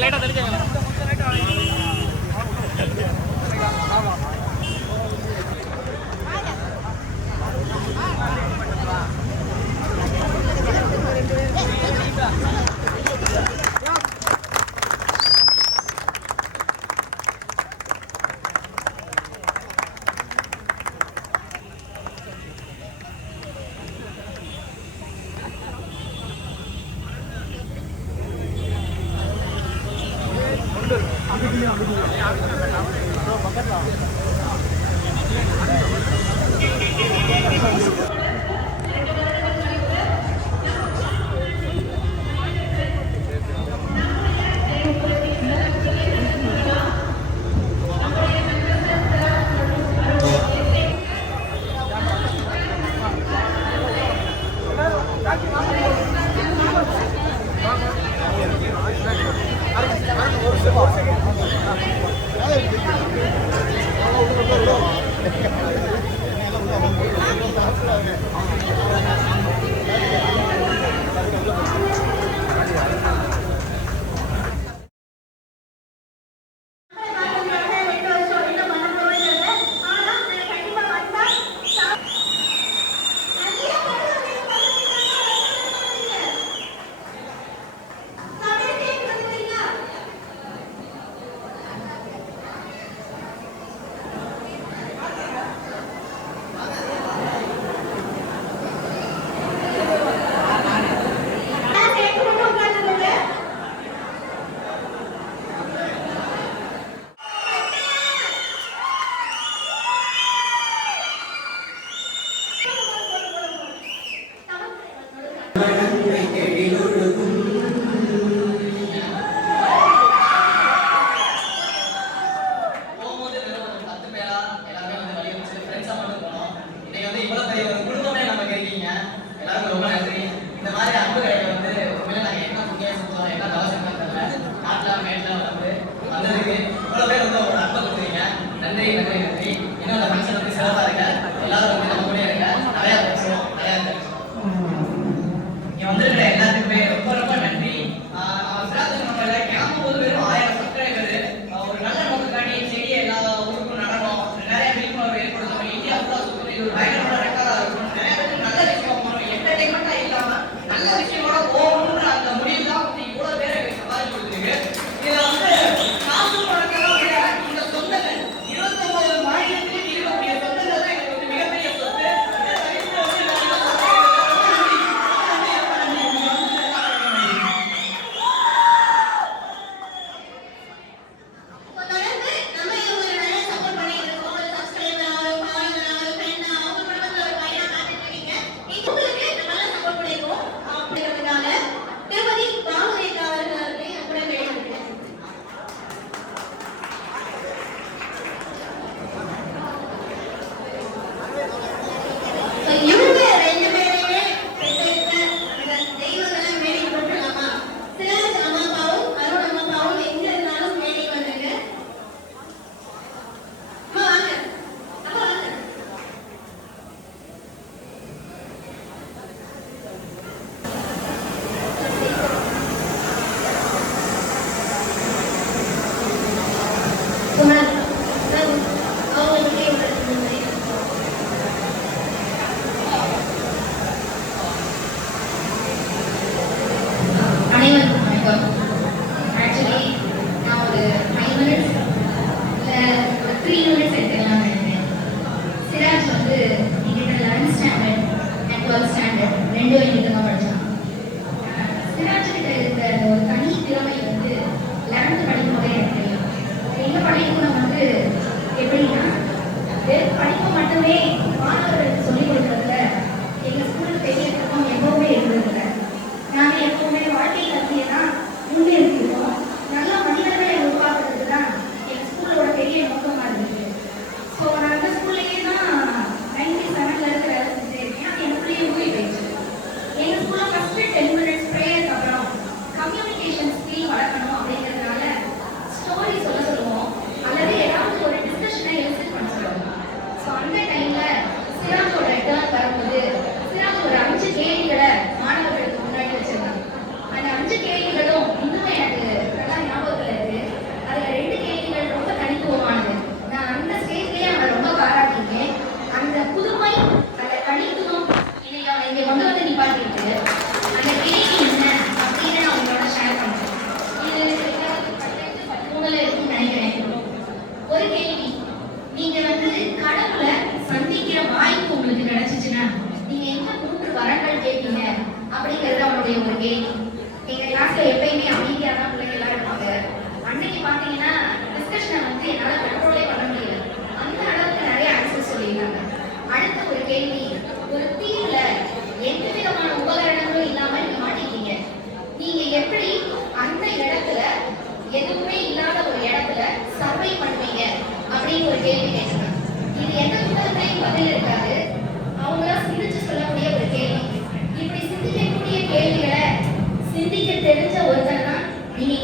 லைட்டா தெளிச்சாங்க.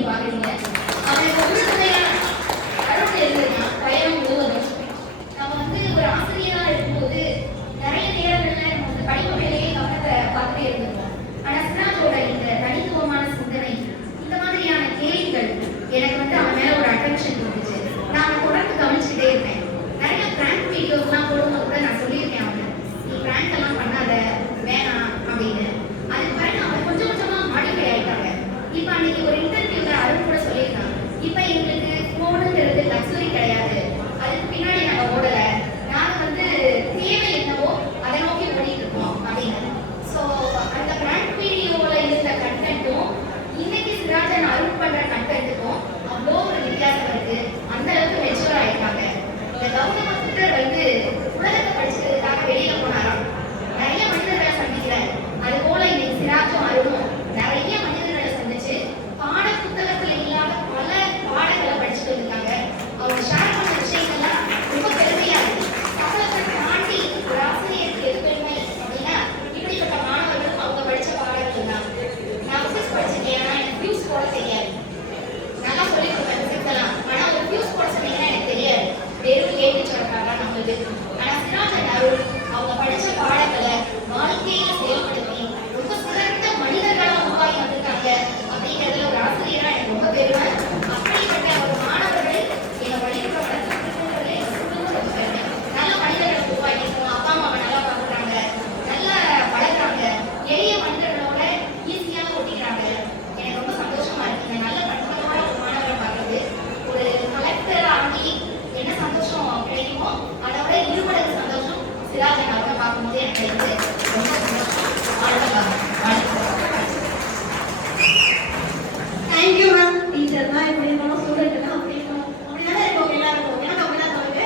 நீங்க பாக்குறீங்க. அவனுக்கு உறுதுணையா அருள் இருந்ததுன்னா பயணம் முழுவதும் நம்ம வந்து ஒரு ஆசிரியரா இருக்கும்போது நிறைய நேரங்கள்ல நம்ம வந்து படிப்பு மேலேயே கவனத்தை பார்த்துட்டே இருந்திருக்கோம். ஆனா சிராஜோட இந்த தனித்துவமான சிந்தனை, இந்த மாதிரியான கேள்விகள் எனக்கு வந்து அவன் மேல ஒரு அட்ராக்ஷன் இருந்துச்சு. நான் அவனை தொடர்ந்து கவனிச்சுட்டே இருப்பேன். நிறைய பிராங்க் வீடியோஸ்லாம் போடும்போது கூட நான் சொல்லியிருக்கேன் அவனை, நீ பிராங்க் எல்லாம் பண்ணாத, வேணாம் அப்படின்னு. அதுக்கு பிறகு அவன் கொஞ்சம் கொஞ்சமா மாடிஃபை ஆயிட்டாங்க. இப்ப அன்னைக்கு ஒரு இன்டர்வியூல அருண் கூட சொல்லியிருக்கான், இப்ப எங்களுக்கு போனுங்கிறது லக்ஸுரி கிடையாது, அதுக்கு பின்னாடி நம்ம ஓடல, நாங்க வந்து தேவை என்னவோ அதை நோக்கி ஓடிட்டு இருக்கோம் அப்படின்னு. ஸோ அந்த பிராண்ட் வீடியோல இருந்த கண்டென்ட்டும் இன்னைக்கு சிராஜன் அருண் பண்ற கண்டென்ட்டுக்கும் அவ்வளோ ஒரு வித்தியாசம் இருக்கு. அந்த அளவுக்கு மெச்சூர் ஆயிருக்காங்க. இந்த கௌதம புத்தர் வந்து உலகத்தை படிச்சதுக்காக வெளியில போனாராம். நிறைய மனிதர்களை சந்திக்கிறார். அது போல இன்னைக்கு சிராஜும் அருணும் நிறைய மனிதர்களை சந்திச்சு பாட புத்தகத்துல இல்லாத பல பாடங்களை படிச்சுட்டு இருக்காங்க. அவங்க ஷேர் பண்ண விஷயங்கள்லாம் ரொம்ப பெருமையா இருக்கு. சம்பளத்தை தாண்டி ஒரு ஆசிரியருக்கு எது பெருமை அப்படின்னா, இப்படிப்பட்ட மாணவர்கள் அவங்க படிச்ச பாடங்கள் தான். நான் பிசிக்ஸ் படிச்சிருக்கேன், ஆனா எனக்கு ஃபியூஸ் போட தெரியாது. நல்லா சொல்லி கொடுப்பேன் பிசிக்ஸ் எல்லாம், ஆனா ஒரு ஃபியூஸ் போட சொன்னீங்கன்னா எனக்கு தெரியாது, வெறும் ஏற்றி சொல்றாங்க நம்மளுக்கு. ஆனா சிராஜன் அருள் அவங்க படிச்ச பாடங்களை வாழ்க்கையில செயல்படுத்தி ரொம்ப சிறந்த மனிதர்களா உருவாகி வந்திருக்காங்க. அப்படிங்கிறதுல ஒரு ஆசிரியரா எனக்கு ரொம்ப பெருமை. அப்படிப்பட்ட ஒரு மாணவர்கள் எங்க பள்ளிக்கூட வளர்த்துறதுலே நல்ல மனிதர்களை உருவாக்கிருக்கோம். அப்பா அம்மாவை நல்லா பார்க்குறாங்க, நல்லா வளர்க்குறாங்க, எளிய மனிதர்களோட ஈஸியாக ஒட்டிக்கிறாங்க. எனக்கு ரொம்ப சந்தோஷமா இருக்கு. இந்த நல்ல பண்புகளோட ஒரு மாணவரை பார்க்குறது. ஒரு கலெக்டர் ஆகி என்ன சந்தோஷம் கிடைக்குமோ அதை விட இருமடங்கு சந்தோஷம் சிராஜன் அவரை பார்க்கும்போது எனக்கு இருக்கு. ரொம்ப சந்தோஷம். Thank you ma'am. டீச்சர் தான் இப்படி இருக்கணும், ஸ்டூடெண்ட் தான் அப்படி இருக்கணும், அப்படிதானே இருக்கும் எல்லாருக்கும். எனக்கு அப்படிதான் தோணுது.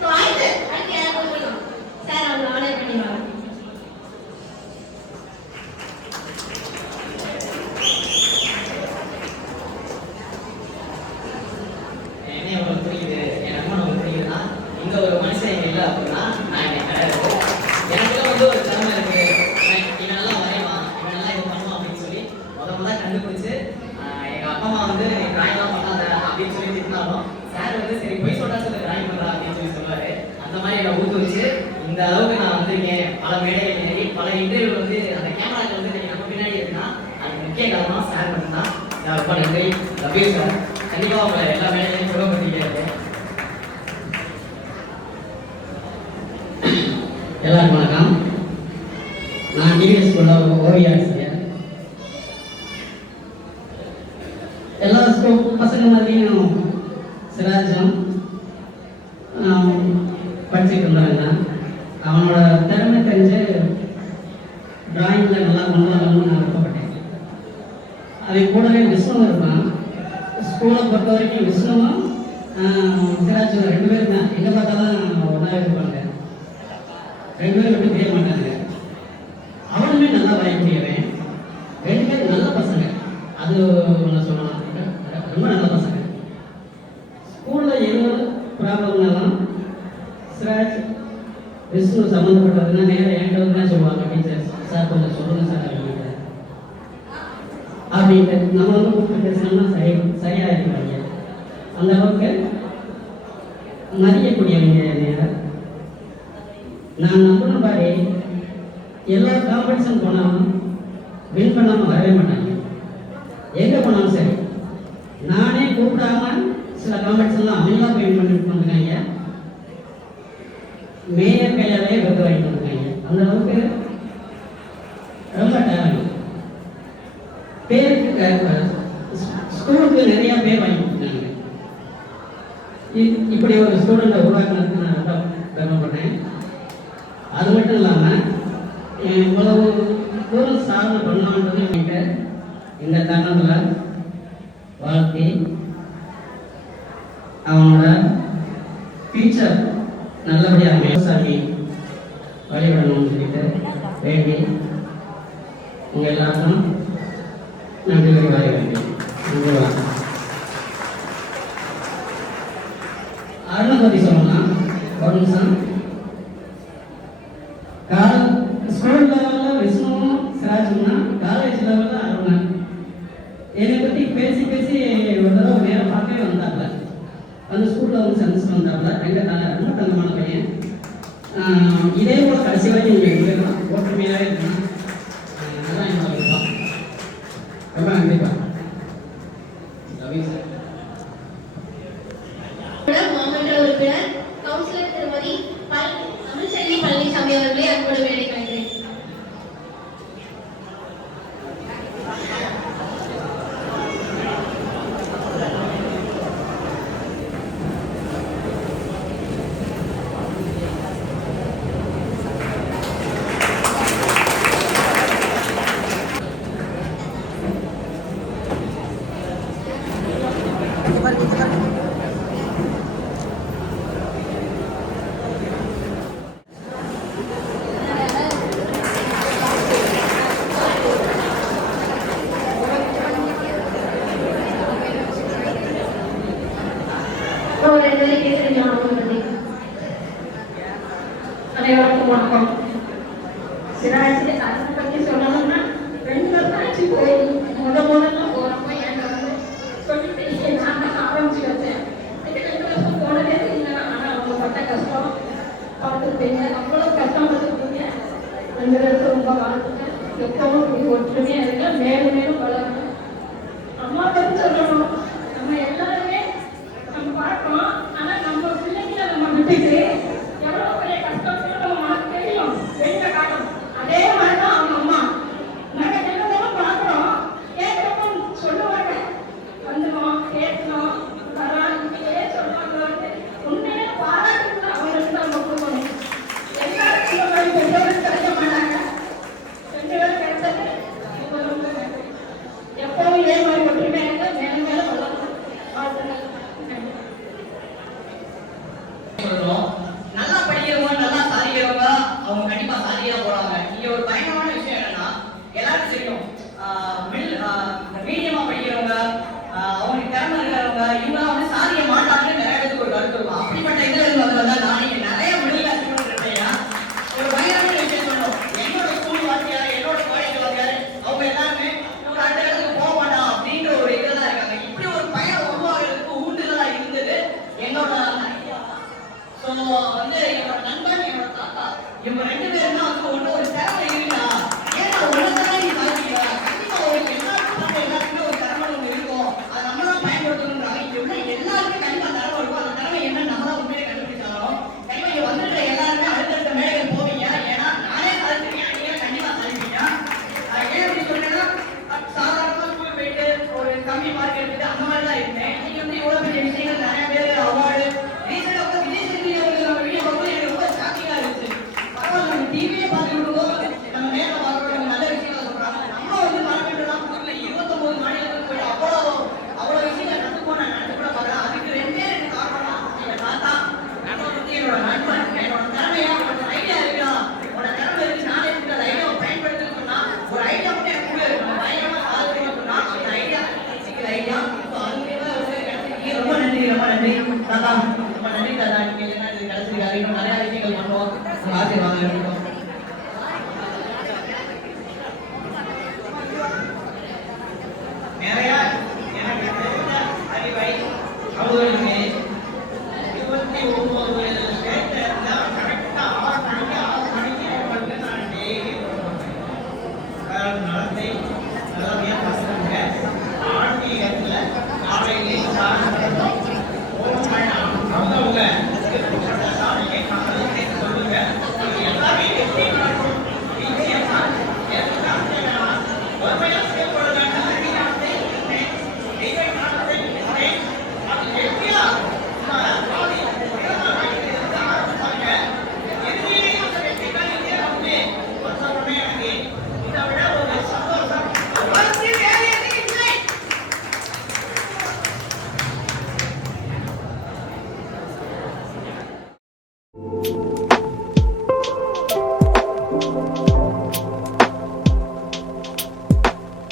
ஸோ அடுத்து யாரும் சொல்லலாம் சார், அவங்க ஆர்டர் பண்ணிடுவாங்க. என்ன உங்களுக்கு புரியுது, என் அம்மா உங்களுக்கு புரியுதுன்னா, இங்க ஒரு மனுஷன் இங்க இல்லை அப்படின்னா நான் இங்க கிடையாது. எனக்குள்ள வந்து ஒரு திறமை இருக்கு, இவன் நல்லா வரைவான், இவன் நல்லா இது பண்ணுவான் அப்படின்னு சொல்லி முதல்ல கண்டுபிடிச்சு எங்க அப்பா அம்மா வந்து டிராயிங்லாம் பண்ணாத அப்படின்னு சொல்லி திட்டினாலும் சார் வந்து சரி போய் சொல்றா சொல்லி டிராயிங் பண்றா அப்படின்னு சொல்லி சொல்லுவாரு. அந்த மாதிரி என்னை ஊக்குவிச்சு இந்த அளவுக்கு நான் வந்திருக்கேன். பல மேடைகள் ஏறி பல இன்டர்வியூ வந்து அந்த கேமராக்கள் வந்து நீங்க நம்ம பின்னாடி இருந்தா அதுக்கு முக்கிய காரணம் சார் மட்டும்தான். ரொம்ப நன்றி ரபீர் சார். கண்டிப்பா உங்களை எல்லா மேடைகளையும் சுகப்படுத்திட்டே இருக்கேன். எல்லாருக்கும் வணக்கம். நான் டிவிஎஸ் ஸ்கூலில் ஓவிய ஆசிரியர். எல்லா ஸ்கூல் பசங்க மாதிரியும் சிராஜும் படிச்சுட்டு இருந்தாங்க. அவனோட திறமை தெரிஞ்சு டிராயிங்கில் நல்லா கொண்டு வரணும்னு நான் விருப்பப்பட்டேன். அது கூடவே விஷ்ணுவும் இருப்பான். ஸ்கூலை பொறுத்த வரைக்கும் விஷ்ணுவும் சிராஜும் ரெண்டு பேரும் தான் எங்கே பார்த்தாலும் ஒன்றா இருப்பாங்க. ரெண்டு பேரும் விட்டு தெரிய மாட்டாங்க. அவனுமே நல்லா வரையக்கூடியவன். ரெண்டு பேரும் நல்ல பசங்க. அது ஒன்று சொல்லலாம், ரொம்ப நல்ல பசங்க. ஸ்கூலில் எவ்வளோ ப்ராப்ளம்னாலும் சிராஜ் விஷ்ணு சம்மந்தப்பட்டதுன்னா நேரம் என்கிட்ட வந்து தான் சொல்லுவாங்க. டீச்சர்ஸ் சார் கொஞ்சம் சொல்லுங்க சார் அப்படின்ட்டு நம்ம வந்து கூப்பிட்டு பேசினோம்னா சரியாக இருக்கிறாங்க. அந்த அளவுக்கு மதியக்கூடியவங்க நேரம். நான் நம்பின பாரு எல்லா காம்படிஷன் போனாலும் வின் பண்ணாமல் வரவே மாட்டாங்க. எங்கே போனாலும் சரி நானே கூப்பிடாம சில காம்படிஷன்லாம் அவங்களா போய் வின் பண்ணிட்டு வந்துருக்காங்க. மேயர் கையாலே விருது வாங்கிட்டு வந்துருக்காங்க. அந்த அளவுக்கு ரொம்ப டேலண்ட். பேருக்கு ஸ்கூலுக்கு நிறைய பேர் வாங்கி கொடுத்துருக்காங்க. இப்படி ஒரு ஸ்டூடெண்ட்டை உருவாக்குனதுக்கு நான் ரொம்ப பெருமைப்படுறேன். அது மட்டும் இல்லாமல் இவ்வளவு தூரம் சாதனை பண்ணலான்றது எனக்கு இந்த தருணத்தில் வாழ்த்தி அவனோட டீச்சர் நல்லபடியாக மேசாமி வழிபடணும்னு சொல்லிட்டு வேண்டி உங்கள் எல்லாருக்கும் நன்றி வர வேண்டும். அருணை பற்றி சொல்லலாம் ஒரு நிமிஷம். ஸ்கூல் லெவலில் விஷ்ணுவும் சிராஜும்னா காலேஜ் லெவலில் அருணன். என்னை பற்றி பேசி பேசி தானாகவே வந்தாப்புல வந்து ஸ்கூலில் வந்து சந்திச்சுட்டு வந்தாப்புல ரொம்ப தங்கமான பையன். இதே போல் கடைசி வரைக்கும் நீங்கள் இருக்கலாம், ஒற்றுமையாகவே இருக்கணும். அதுதான் என்னோட விருப்பம். ரொம்ப நன்றிப்பா. ரவி சார். மாவட்ட உறுப்பினர் கவுன்சிலர் திருமதி தமிழ்செல்வி பழனிசாமி அவர்களை அன்போடு வேலை கலைக்கிறேன். அனைவருக்கும் வணக்கம். சிராசி அதை பற்றி சொல்லணும்னா 2 வருஷம் ஆச்சு போய் முதல்ல போறப்ப என்கிட்ட சொல்லிட்டு நான் ஆரம்பிச்சு வச்சேன். 2 வருஷம் போனதே இல்லை. ஆனால் அவங்க பட்ட கஷ்டம் பார்த்துருப்பீங்க, அவ்வளோ கஷ்டப்பட்டுருப்பீங்க. 2 வருஷம் ரொம்ப வாழ்த்துங்க. எப்பவும் இப்படி ஒற்றுமையாக இருக்க, மேலும் மேலும் வளரணும். அம்மா பற்றி சொல்லணும், நம்ம எல்லாருமே நம்ம பார்க்கணும். ஆனால் நம்ம பிள்ளைங்களை நம்ம விட்டுட்டு எவ்வளோ பெரிய கஷ்டத்துல நம்ம மனசு தெரியும் வெளியில காட்டும். அதே மாதிரி தான் அவங்க அம்மா. நாங்கள் என்னதெல்லாம் பார்க்குறோம், கேட்குறப்ப சொல்லுவாங்க, வந்துடும் கேட்கணும் வரலாம் இப்படியே சொல்லுவாங்க. உண்மையிலே பாராட்டு அவங்களுக்கு தான் நம்ம கொடுக்கணும். எல்லாருக்கும் இந்த மாதிரி பெற்றோர்கள் கிடைக்க மாட்டாங்க. 2 பேரும் கிடைச்சது ரொம்ப ரொம்ப நன்றி. எப்பவும் இதே மாதிரி ஒற்றுமையாக மேலும் மேலும் வளரணும். வாழ்த்துக்கள். சொல்றோம். நல்லா படிக்கிறவங்க, நல்லா சாதிக்கிறவங்க அவங்க கண்டிப்பா சாதிக்க போறாங்க. இங்க ஒரு பயங்கரமான விஷயம் என்னன்னா, எல்லாரும் தெரியும் மீடியமா படிக்கிறவங்க, அவங்களுக்கு திறமை இருக்கிறவங்க இவங்க வந்து சாதிக்க மாட்டாங்கன்னு நிறைய பேருக்கு ஒரு கருத்து இருக்கும். அப்படிப்பட்ட இதுல இருந்து வந்தவங்க தான் நீங்க நிறைய மிடில் கிளாஸ் இருக்கீங்க. ஒரு பயங்கரமான விஷயம் சொல்லணும். என்னோட ஸ்கூல் வாத்தியார், என்னோட காலேஜ் வாத்தியார் அவங்க எல்லாருமே ஒரு அடுத்த இடத்துக்கு போக மாட்டான் அப்படின்ற ஒரு இதுல தான் இருக்காங்க. இப்படி ஒரு பையன் உருவாகிறதுக்கு ஊண்டுதலா இருந்தது என்னோட ஸோ வந்து என்னோட நண்பன், என்னோட தாத்தா, இவங்க 2 பேரும் தான் வந்து ஒன்று ஒரு திறமை இருக்கா. ஏன்னா ஒன்றுதான் நீ சாதிக்கிறா. கண்டிப்பா ஒரு எல்லாருக்குமே ஒரு திறமை ஒன்று இருக்கும். அதை நம்ம தான் பயன்படுத்தணுன்றாங்க. இங்க உள்ள எல்லாருமே கண்டிப்பா திறமை இருக்கும். அந்த திறமை என்ன நம்ம தான் உண்மையிலே கண்டுபிடிச்சாலும் கண்டிப்பா இங்க வந்துருக்கிற எல்லாருமே அடுத்தடுத்த மேடைகள் போவீங்க. ஏன்னா நானே சாதிச்சிருக்கேன், நீங்க கண்டிப்பா சாதிப்பீங்க. ஏன் அப்படி சொல்றேன்னா, சாதாரணமா ஸ்கூல் போயிட்டு ஒரு கம்மி மார்க் எடுத்துட்டு அந்த மாதிரி தான் இருந்தேன். இன்னைக்கு வந்து இவ்வளவு பெரிய விஷயங்கள், நிறைய பேர் அவார்டு டிவியே பார்த்துட்டு நம்ம நேரில் பார்க்குறோம், நல்ல விஷயங்களை சொல்றாங்க. நம்ம வந்து மரபெல்லாம் 29 மாநிலத்துக்கு போய் அவ்வளோ விஷயங்கள் கற்றுக்கோ நான் நினைச்சு கூட பார்க்குறேன். அதுக்கு 2 காரணம் எங்க தாத்தா, என்னோட நண்பன், என்னோட திறமையா உனக்கு ஐடியா இருக்கா, உனோட திறமை இருக்கு, நானே இருக்கு, அந்த ஐடியாவை பயன்படுத்துன்னு சொன்னா ஒரு ஐடியா மட்டும் எனக்கு கூட இருக்கும். பயங்கரமா சாதிக்கணும்னு சொன்னா அந்த ஐடியா ஐடியா அதுக்கு ரொம்ப நன்றி, ரொம்ப நன்றி தாத்தா, ரொம்ப நன்றி தாத்தா. நீங்க என்ன இது கிடைச்சிருக்காரு, இன்னும் நிறைய விஷயங்கள் பண்ணுவோம். ஆசீர்வாதம் இருக்கட்டும். நிறைய எனக்கு தெரிந்த அறிவை அவர்களுக்கு 29 ஸ்டேட்ல கரெக்டா 6 மணிக்கு அவங்களுக்கு நான் டெய்லி நடத்தை நல்லபடியா பசங்க ஆன்மீகத்துல காலையிலே சாயந்தரம் அவங்கவுங்க சாமியை சொல்லுங்க. எல்லாமே எப்படி நடக்கும் நிச்சயமா வறுமையா செயல்பட வேண்டும். Thank you.